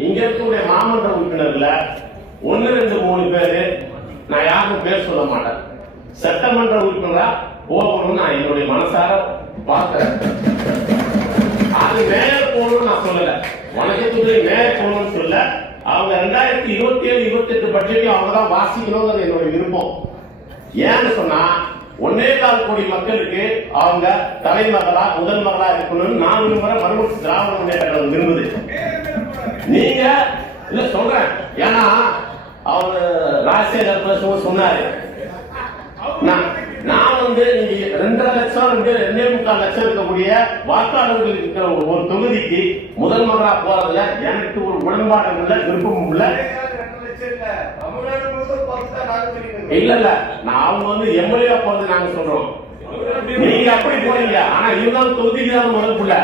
இங்க இருக்கக்கூடிய மாமன்ற உறுப்பினர்ல 1, 2, 3 பேரு நான் யாருக்கும் பேர் சொல்ல மாட்டேன். சட்டமன்ற உறுப்பினரா போகணும்னு நான் என்னுடைய மனசார பார்க்கிறேன். அது மேயர் போகணும்னு நான் சொல்லல, வணக்கத்துறை மேயர் போகணும்னு சொல்ல. அவங்க 2027, 28 பட்ஜெட்டையும் அவங்க தான் வாசிக்கணுங்கிறது என்னுடைய விருப்பம். ஏன்னு சொன்னா 1.25 கோடி மக்களுக்கு அவங்க தலைமகளா முதல் மகளா இருக்கணும்னு 4 முறை மறுபடியும் திராவிட முன்னேற்ற கழகம் விரும்புது. நீங்க இல்ல சொல்றேன், ஏன்னா அவர் ராஜசேகர் பேசும்போது சொன்னாரு, நான் வந்து நீங்க 2.5 லட்சம் 2.25 லட்சம் இருக்கக்கூடிய வாக்காளர்கள் இருக்கிற ஒரு தொகுதிக்கு முதல் மகளா போறதுல எனக்கு ஒரு உடன்பாடு இல்ல, விருப்பம் இல்ல. இல்ல நான் அவங்க வந்து எம்எல்ஏ போறது நாங்க சொல்றோம். நீங்க அப்படி போறீங்க, ஆனா இருந்தாலும் தொகுதிக்கு தான் முதல் புள்ள.